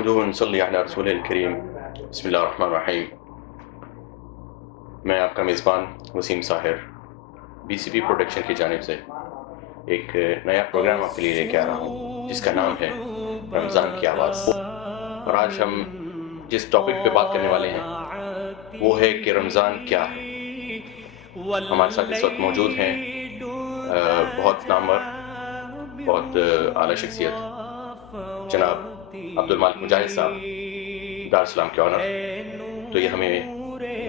نحمده ونصلي علی رسول الکریم بسم اللہ الرحمن الرحیم۔ میں آپ کا میزبان وسیم ساحر بی سی پی پروڈکشن کی جانب سے ایک نیا پروگرام آپ کے لیے لے کے آ رہا ہوں جس کا نام ہے رمضان کی آواز۔ اور آج ہم جس ٹاپک پہ بات کرنے والے ہیں وہ ہے کہ رمضان کیا ہے۔ ہمارے ساتھ اس وقت موجود ہیں بہت نامور، بہت اعلیٰ شخصیت جناب عبد المالک مجاہد صاحب، دارالسلام کے آنر۔ تو یہ ہمیں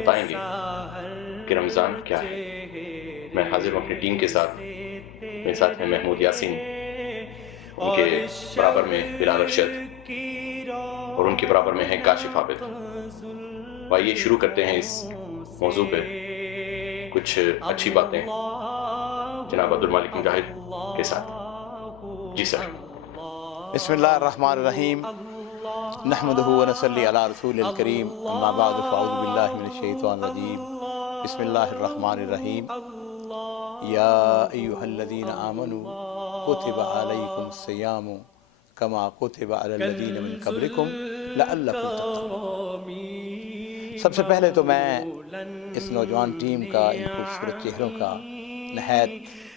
بتائیں گے کہ رمضان کیا ہے۔ میں حاضر ہوں اپنی ٹیم کے ساتھ، میرے ساتھ ہیں محمود یاسین، ان کے برابر میں بلال ارشد، اور ان کے برابر میں ہے کاشف عابد۔ آئیے شروع کرتے ہیں اس موضوع پہ کچھ اچھی باتیں جناب عبد المالک مجاہد کے ساتھ۔ جی سر۔ بسم اللہ الرحمن الرحیم، نحمدہ ونصلی علی رسول الکریم، اما بعد فاعوذ باللہ من الشیطان الرجیم، بسم اللہ الرحمن الرحیم۔ یا ایہا الذین آمنوا کتب علیکم الصیام کما کتب علی الذین من قبلکم لعلکم تتقون۔ سب سے پہلے تو میں اس نوجوان ٹیم کا، ان خوبصورت چہروں کا نہایت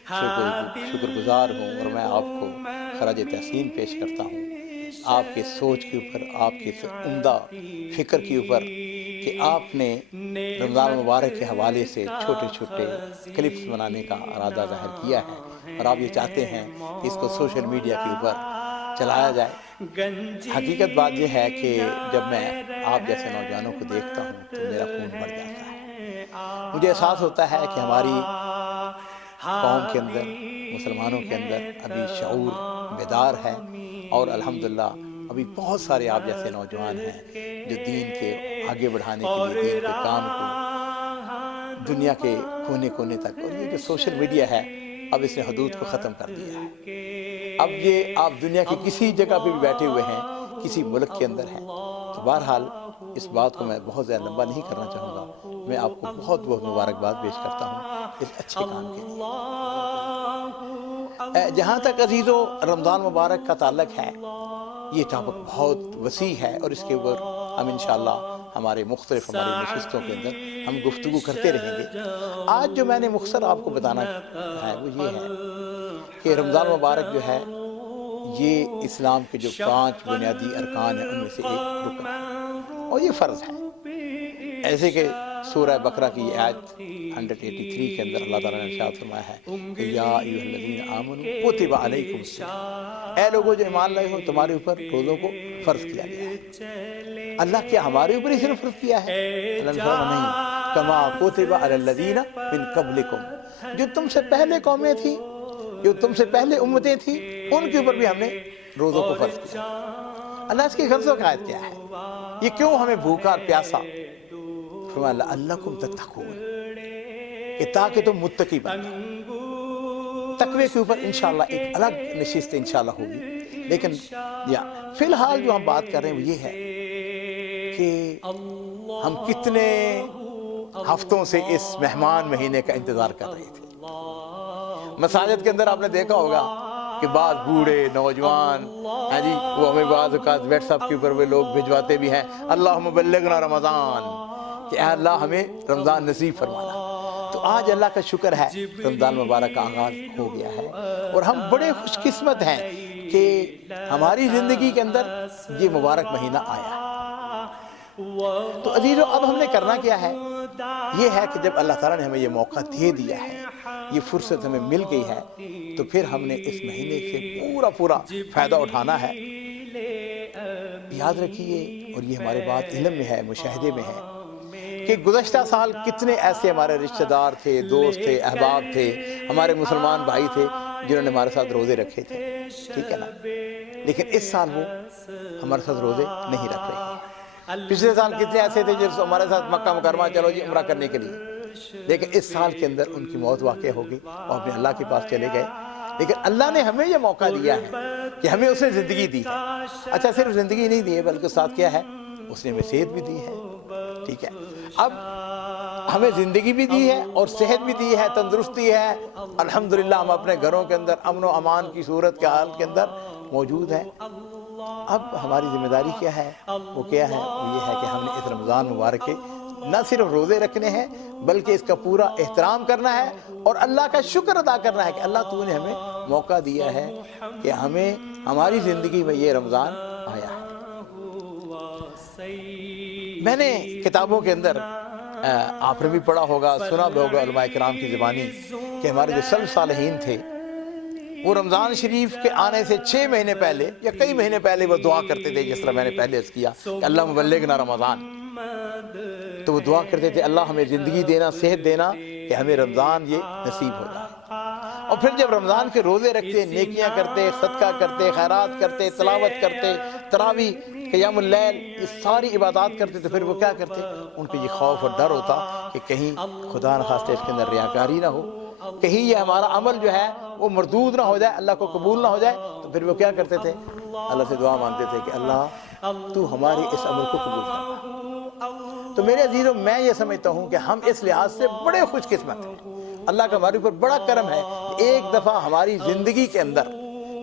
شکر گزار ہوں، اور میں آپ کو خراج تحسین پیش کرتا ہوں آپ کے سوچ کے اوپر، آپ کے عمدہ فکر کے اوپر، کہ آپ نے رمضان مبارک کے حوالے سے چھوٹے چھوٹے کلپس بنانے کا ارادہ ظاہر کیا ہے، اور آپ یہ چاہتے ہیں کہ اس کو سوشل میڈیا کے اوپر چلایا جائے۔ حقیقت بات یہ ہے کہ جب میں آپ جیسے نوجوانوں کو دیکھتا ہوں تو میرا خون بڑھ جاتا ہے۔ مجھے احساس ہوتا ہے کہ ہماری قوم کے اندر، مسلمانوں کے اندر ابھی شعور بیدار ہے، اور الحمدللہ ابھی بہت سارے آپ جیسے نوجوان ہیں جو دین کے آگے بڑھانے کے لیے، دین کے کام کو دنیا کے کونے کونے تک، اور یہ جو سوشل میڈیا ہے اب اس نے حدود کو ختم کر دیا ہے۔ اب یہ آپ دنیا کی کسی جگہ پہ بھی بیٹھے ہوئے ہیں، کسی ملک کے اندر ہیں، تو بہرحال اس بات کو میں بہت زیادہ لمبا نہیں کرنا چاہوں گا۔ میں آپ کو بہت بہت مبارکباد پیش کرتا ہوں اس اچھے کام کے لیے۔ جہاں تک عزیزو رمضان مبارک کا تعلق ہے، یہ ٹاپک بہت وسیع ہے، اور اس کے اوپر ہم انشاءاللہ ہمارے مختلف ہماری نشستوں کے اندر ہم گفتگو کرتے رہیں گے۔ آج جو میں نے مختصر آپ کو بتانا ہے وہ یہ ہے کہ رمضان مبارک جو ہے یہ اسلام کے جو 5 بنیادی ارکان ہیں ان میں سے ایک رکن ہے، اور یہ فرض ہے۔ ایسے کہ سورہ بقرہ کی آیت 183 کے اندر اللہ تعالیٰ نے ارشاد فرمایا ہے کہ یا ایھا الذین آمنوا کتب علیکم الصیام، اے لوگوں جو ایمان لائے ہو تمہارے اوپر روزوں کو فرض کیا گیا ہے۔ اللہ کیا ہمارے اوپر ہی صرف فرض کیا ہے؟ اللہ نے فرمایا نہیں، کما کتب علی الذین من قبلکم، جو تم سے پہلے قومیں تھیں، جو تم سے پہلے امتیں تھیں، ان کے اوپر بھی ہم نے روزوں کو فرض کیا۔ اللہ اس کی غرض و قائد کیا ہے؟ یہ کیوں ہمیں بھوکا اور پیاسا؟ فرمایا لعلکم تتقون، کہ تاکہ تم متقی بن جاؤ۔ تقوی کے اوپر انشاءاللہ ایک الگ نشست انشاءاللہ ہوگی، لیکن فی الحال جو ہم بات کر رہے ہیں وہ یہ ہے کہ ہم کتنے ہفتوں سے اس مہمان مہینے کا انتظار کر رہے تھے۔ مساجد کے اندر آپ نے دیکھا ہوگا کہ بعض بوڑھے نوجوان ہیں جی، وہ ہمیں بعض اوقات واٹس ایپ کے اوپر وہ لوگ بھجواتے بھی ہیں، اللہم بلغنا رمضان، کہ اے اللہ ہمیں رمضان نصیب فرمانا۔ تو آج اللہ کا شکر ہے رمضان مبارک کا آغاز ہو گیا ہے، اور ہم بڑے خوش قسمت ہیں کہ ہماری زندگی کے اندر یہ مبارک مہینہ آیا ہے۔ تو عزیزو اب ہم نے کرنا کیا ہے؟ یہ ہے کہ جب اللہ تعالیٰ نے ہمیں یہ موقع دے دیا ہے، یہ فرصت ہمیں مل گئی ہے، تو پھر ہم نے اس مہینے سے پورا فائدہ اٹھانا ہے۔ یاد رکھیے، اور یہ ہمارے بات علم میں ہے، مشاہدے میں ہے، کہ گزشتہ سال کتنے ایسے ہمارے رشتہ دار تھے، دوست تھے، احباب تھے، ہمارے مسلمان بھائی تھے جنہوں نے ہمارے ساتھ روزے رکھے تھے، ٹھیک ہے نا؟ لیکن اس سال وہ ہمارے ساتھ روزے نہیں رکھ رہے ہیں۔ پچھلے سال کتنے ایسے تھے جو ہمارے ساتھ مکہ مکرمہ چلو جی عمرہ کرنے کے لیے، لیکن اس سال کے اندر ان کی موت واقع ہو گئی اور اپنے اللہ کے پاس چلے گئے۔ لیکن اللہ نے ہمیں یہ موقع دیا ہے کہ ہمیں اس نے زندگی دی ہے۔ اچھا، صرف زندگی نہیں دی ہے بلکہ ساتھ کیا ہے؟ اس نے ہمیں صحت بھی دی ہے، ٹھیک ہے؟ اب ہمیں زندگی بھی دی ہے اور صحت بھی دی ہے، تندرستی ہے، الحمدللہ ہم اپنے گھروں کے اندر امن و امان کی صورت کے حال کے اندر موجود ہیں۔ اب ہماری ذمہ داری کیا ہے؟ وہ کیا ہے؟ وہ یہ ہے کہ ہم نے اس رمضان مبارک کے نہ صرف روزے رکھنے ہیں بلکہ اس کا پورا احترام کرنا ہے اور اللہ کا شکر ادا کرنا ہے کہ اللہ تو نے ہمیں موقع دیا ہے کہ ہمیں ہماری زندگی میں یہ رمضان آیا ہے۔ میں نے کتابوں کے اندر آپ نے بھی پڑھا ہوگا، سنا بھی ہوگا علماء کرام کی زبانی، کہ ہمارے جو سلف صالحین تھے وہ رمضان شریف کے آنے سے 6 مہینے پہلے یا کئی مہینے پہلے وہ دعا کرتے تھے، جس طرح میں نے پہلے عرض کیا کہ اللہ مبلغنا رمضان، تو وہ دعا کرتے تھے اللہ ہمیں زندگی دینا، صحت دینا کہ ہمیں رمضان یہ نصیب ہو جائے۔ اور پھر جب رمضان کے روزے رکھتے، نیکیاں کرتے، صدقہ کرتے، خیرات کرتے، تلاوت کرتے، تراویح، قیام اللیل، یہ ساری عبادات کرتے، تو پھر وہ کیا کرتے؟ ان کو یہ خوف اور ڈر ہوتا کہ کہیں خدا نخواستہ اس کے اندر ریاکاری نہ ہو، کہیں یہ ہمارا عمل جو ہے وہ مردود نہ ہو جائے، اللہ کو قبول نہ ہو جائے۔ تو پھر وہ کیا کرتے تھے؟ اللہ سے دعا مانگتے تھے کہ اللہ تو ہماری اس عمل کو قبول کر۔ تو میرے عزیزوں، میں یہ سمجھتا ہوں کہ ہم اس لحاظ سے بڑے خوش قسمت ہیں، اللہ کا ہمارے اوپر بڑا کرم ہے کہ ایک دفعہ ہماری زندگی کے اندر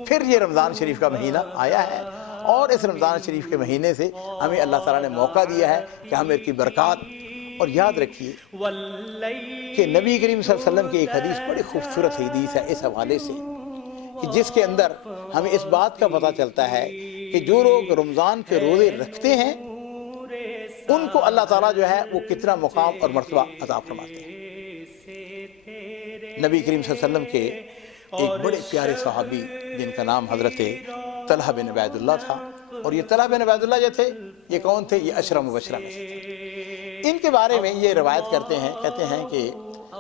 پھر یہ رمضان شریف کا مہینہ آیا ہے، اور اس رمضان شریف کے مہینے سے ہمیں اللہ تعالیٰ نے موقع دیا ہے کہ ہم اس کی برکات۔ اور یاد رکھیے کہ نبی کریم صلی اللہ علیہ وسلم کی ایک حدیث بڑی خوبصورت حدیث ہے اس حوالے سے، کہ جس کے اندر ہمیں اس بات کا پتہ چلتا ہے کہ جو لوگ رمضان کے روزے رکھتے ہیں ان کو اللہ تعالیٰ جو ہے وہ کتنا مقام اور مرتبہ عطا فرماتے ہیں۔ نبی کریم صلی اللہ علیہ وسلم کے ایک بڑے پیارے صحابی جن کا نام حضرت طلحہ بن عبید اللہ تھا، اور یہ طلحہ بن عبید اللہ جو تھے یہ کون تھے؟ یہ عشرہ مبشرہ میں سے تھے۔ ان کے بارے میں یہ روایت کہتے ہیں کہ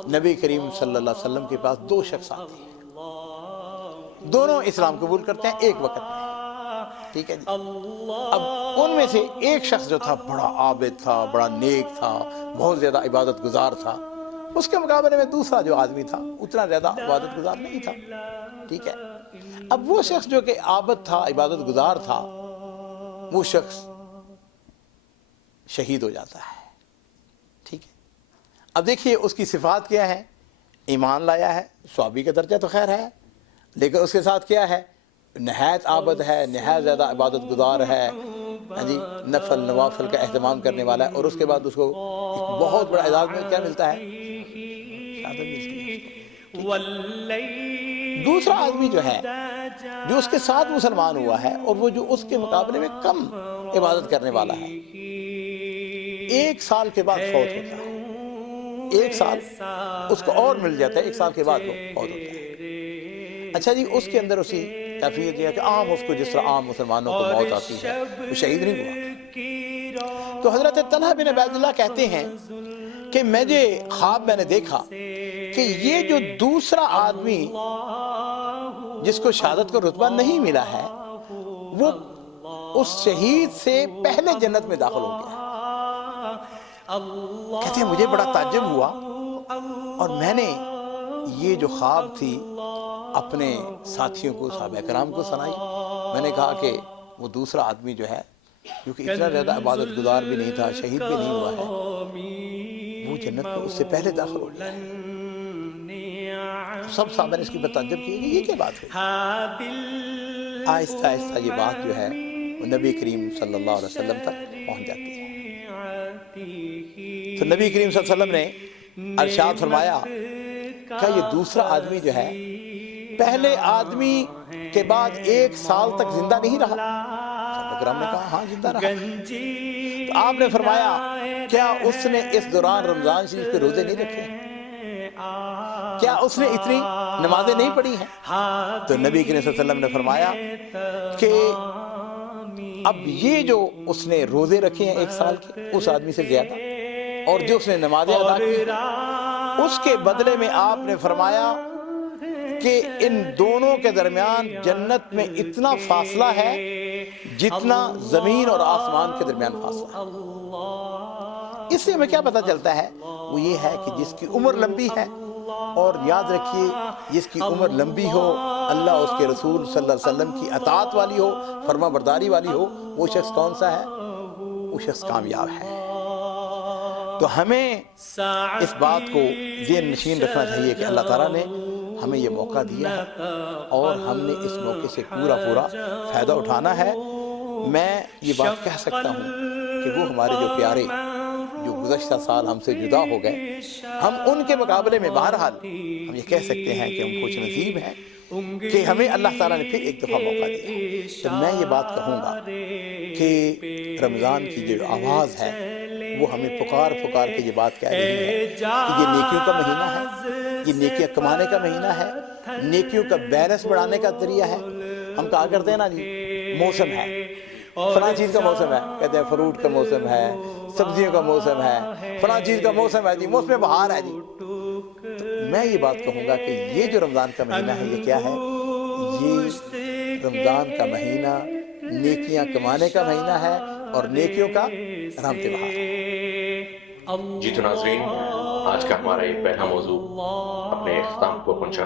نبی کریم صلی اللہ علیہ وسلم کے پاس 2 شخص آتے ہیں، دونوں اسلام قبول کرتے ہیں ایک وقت میں، ٹھیک ہے جی۔ اب ان میں سے ایک شخص جو تھا بڑا عابد تھا، بڑا نیک تھا، بہت زیادہ عبادت گزار تھا، اس کے مقابلے میں دوسرا جو آدمی تھا اتنا زیادہ عبادت گزار نہیں تھا، ٹھیک ہے۔ اب وہ شخص جو کہ عابد تھا، عبادت گزار تھا، وہ شخص شہید ہو جاتا ہے، ٹھیک ہے۔ اب دیکھیے اس کی صفات کیا ہے؟ ایمان لایا ہے، صحابی کا درجہ تو خیر ہے، لیکن اس کے ساتھ کیا ہے؟ نہایت عابد ہے، نہایت زیادہ عبادت گزار ہے، جی، نفل نوافل کا اہتمام کرنے والا ہے، اور اس کے بعد اس کو ایک بہت بڑا اعزاز میں کیا ملتا ہے؟ شہادت ملتی ہے۔ دوسرا آدمی جو ہے جو اس کے ساتھ مسلمان ہوا ہے اور وہ جو اس کے مقابلے میں کم عبادت کرنے والا ہے، 1 سال کے بعد فوت ہوتا ہے، 1 سال اس کو اور مل جاتا ہے، 1 سال کے بعد وہ فوت ہوتا ہے۔ اچھا جی، اس کے اندر اسی کیفیت یہ ہے کہ عام اس کو جس طرح عام مسلمانوں کو موت آتی ہے، وہ شہید نہیں ہوا۔ تو حضرت طلحہ بن عبید اللہ کہتے ہیں کہ مجھے خواب میں نے دیکھا کہ یہ جو دوسرا آدمی جس کو شہادت کا رتبہ نہیں ملا ہے وہ اس شہید سے پہلے جنت میں داخل ہو گیا۔ کہتے ہیں مجھے بڑا تعجب ہوا، اور میں نے یہ جو خواب تھی اپنے ساتھیوں کو، صحابہ کرام کو سنائی۔ میں نے کہا کہ وہ دوسرا آدمی جو ہے جو کہ اتنا زیادہ عبادت گزار بھی نہیں تھا، شہید بھی نہیں ہوا ہے، وہ جنت میں اس سے پہلے داخل ہو گیا ہے۔ سب صحابہ نے اس کی تعجب کی کہ یہ کیا بات ہے؟ آہستہ آہستہ یہ بات جو ہے وہ نبی کریم صلی اللہ علیہ وسلم تک پہنچ جاتی ہے۔ تو نبی کریم صلی اللہ علیہ وسلم نے ارشاد فرمایا کہ یہ دوسرا آدمی جو ہے پہلے آدمی کے بعد 1 سال تک زندہ نہیں رہا؟ صحابہ کرام نے کہا ہاں زندہ رہا۔ تو آپ نے فرمایا کیا اس نے اس دوران رمضان شریف کے روزے نہیں رکھے؟ کیا اس نے اتنی نمازیں نہیں پڑھی ہیں؟ تو نبی کریم صلی اللہ علیہ وسلم نے فرمایا کہ اب یہ جو اس نے روزے رکھے ہیں 1 سال کے اس آدمی سے زیادہ، اور جو اس نے نمازیں ادا کی اس کے بدلے میں آپ نے فرمایا کہ ان دونوں کے درمیان جنت میں اتنا فاصلہ ہے جتنا زمین اور آسمان کے درمیان فاصلہ ہے۔ اس سے ہمیں کیا پتہ چلتا ہے؟ وہ یہ ہے کہ جس کی عمر لمبی ہے، اور یاد رکھیے جس کی عمر لمبی ہو، اللہ اس کے رسول صلی اللہ علیہ وسلم کی اطاعت والی ہو، فرما برداری والی ہو، وہ شخص کون سا ہے؟ وہ شخص کامیاب ہے۔ تو ہمیں اس بات کو ذہن نشین رکھنا چاہیے کہ اللہ تعالیٰ نے ہمیں یہ موقع دیا ہے اور ہم نے اس موقع سے پورا فائدہ اٹھانا ہے، میں یہ بات کہہ سکتا ہوں کہ وہ ہمارے جو پیارے جو گزشتہ سال ہم سے جدا ہو گئے، ہم ان کے مقابلے میں بہرحال ہم یہ کہہ سکتے ہیں کہ ہم خوش نصیب ہیں کہ ہمیں اللہ تعالیٰ نے پھر ایک دفعہ موقع دیا۔ تو میں یہ بات کہوں گا کہ رمضان کی جو آواز ہے وہ ہمیں پکار پکار کے یہ بات کہہ رہی ہے کہ یہ نیکیوں کا مہینہ ہے، یہ نیکیاں کمانے کا مہینہ ہے، نیکیوں کا بیلنس بڑھانے کا ذریعہ ہے۔ ہم کہا کرتے ہیں نا جی موسم ہے، فلاں چیز کا موسم ہے، کہتے ہیں فروٹ کا موسم ہے، سبزیوں کا موسم ہے، فلاں چیز کا موسم ہے جی، موسم بہار ہے جی۔ تو میں یہ بات کہوں گا کہ یہ جو رمضان کا مہینہ ہے یہ کیا ہے؟ یہ رمضان کا مہینہ نیکیاں کمانے کا مہینہ ہے اور نیکیوں کا رحمت بہار ہے۔ جی تو ناظرین، آج کا ہمارا یہ پہلا موضوع اپنے اختتام کو پہنچا۔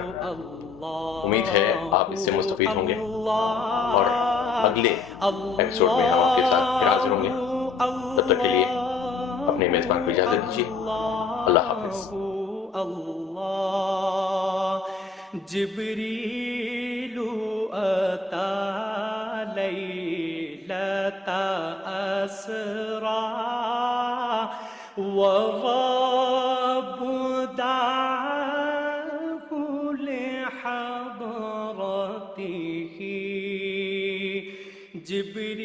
امید ہے آپ اس سے مستفید ہوں گے اور اگلے ایپیسوڈ میں ہم آپ کے ساتھ پھر حاضر ہوں گے۔ تب تک کے لیے اپنے میزبان کو اجازت دیجیے۔ اللہ حافظ۔ جبریل اتا لیلۃ اسرا وغاب دعاه لحضرته جبریل